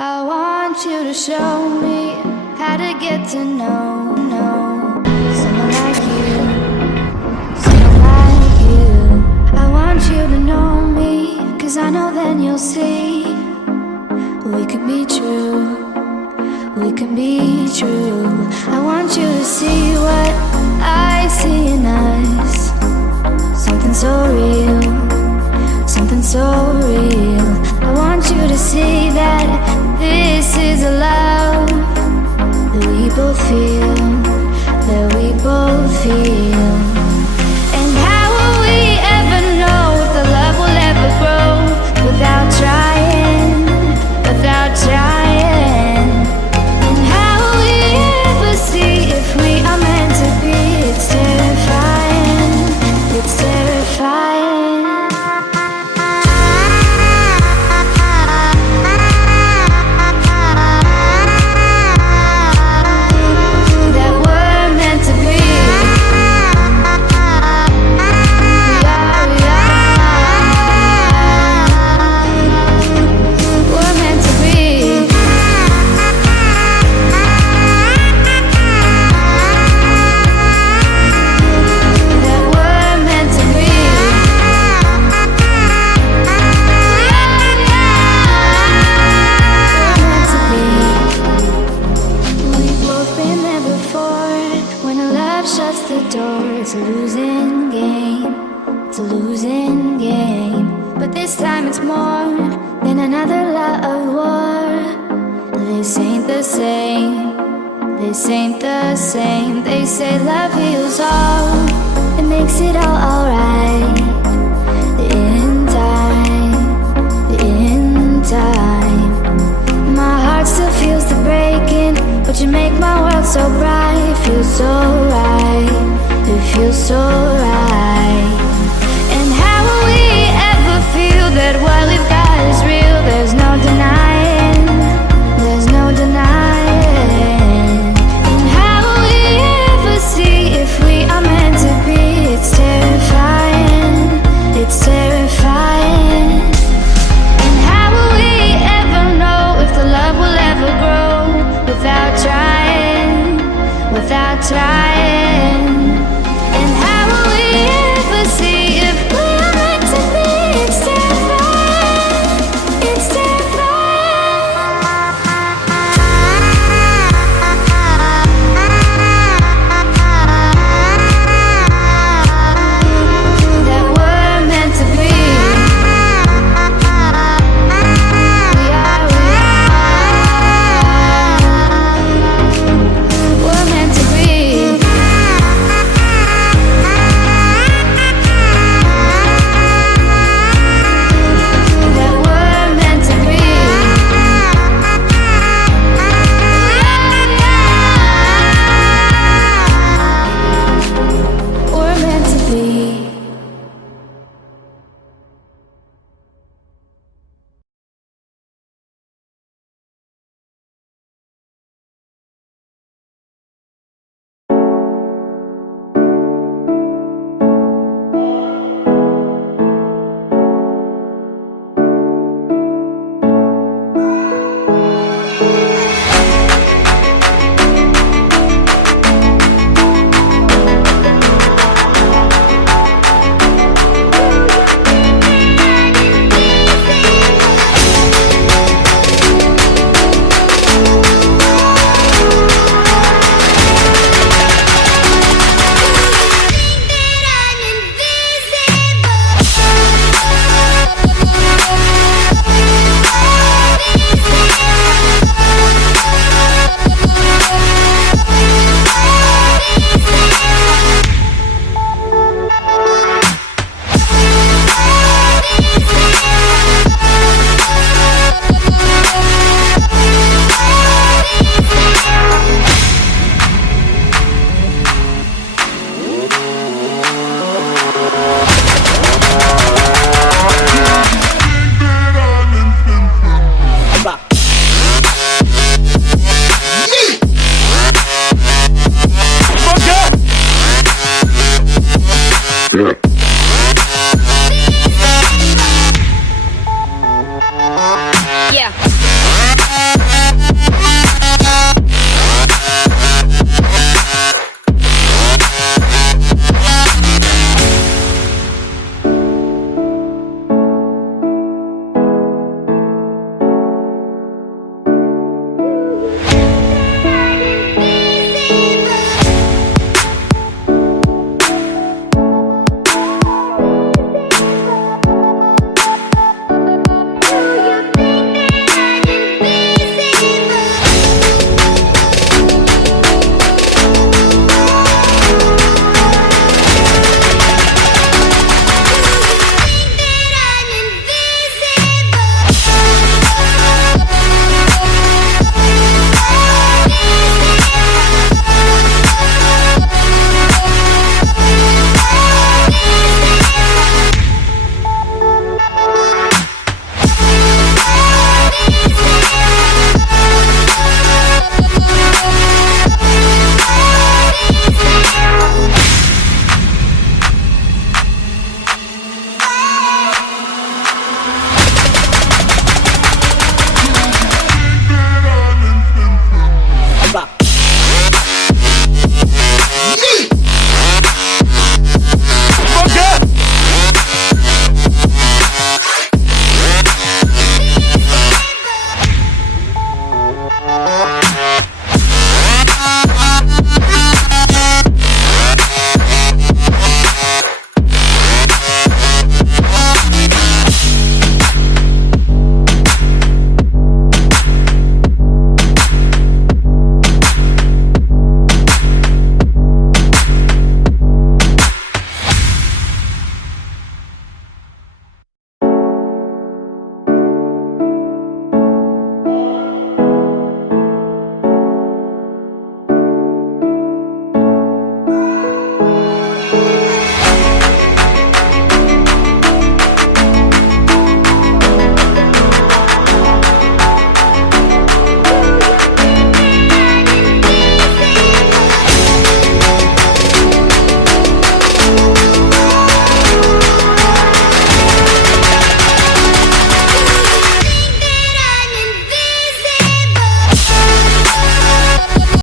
I want you to show me how to get to know someone like you, someone like you. I want you to know me, 'cause I know then you'll see we could be true, we can be true. I want you to see what I see in us, something so real, something so real. I want you to see that this is a love that we both feel, that we both feel. And how will we ever know if the love will ever grow without trying, without trying? And how will we ever see if we are meant to be? It's terrifying, it's terrifying. It's a losing game, it's a losing game. But this time it's more than another lot of war. This ain't the same, this ain't the same. They say love heals all, it makes it all alright. In time, in time. My heart still feels the breaking, but you make my world so bright. Feels so right, it feels so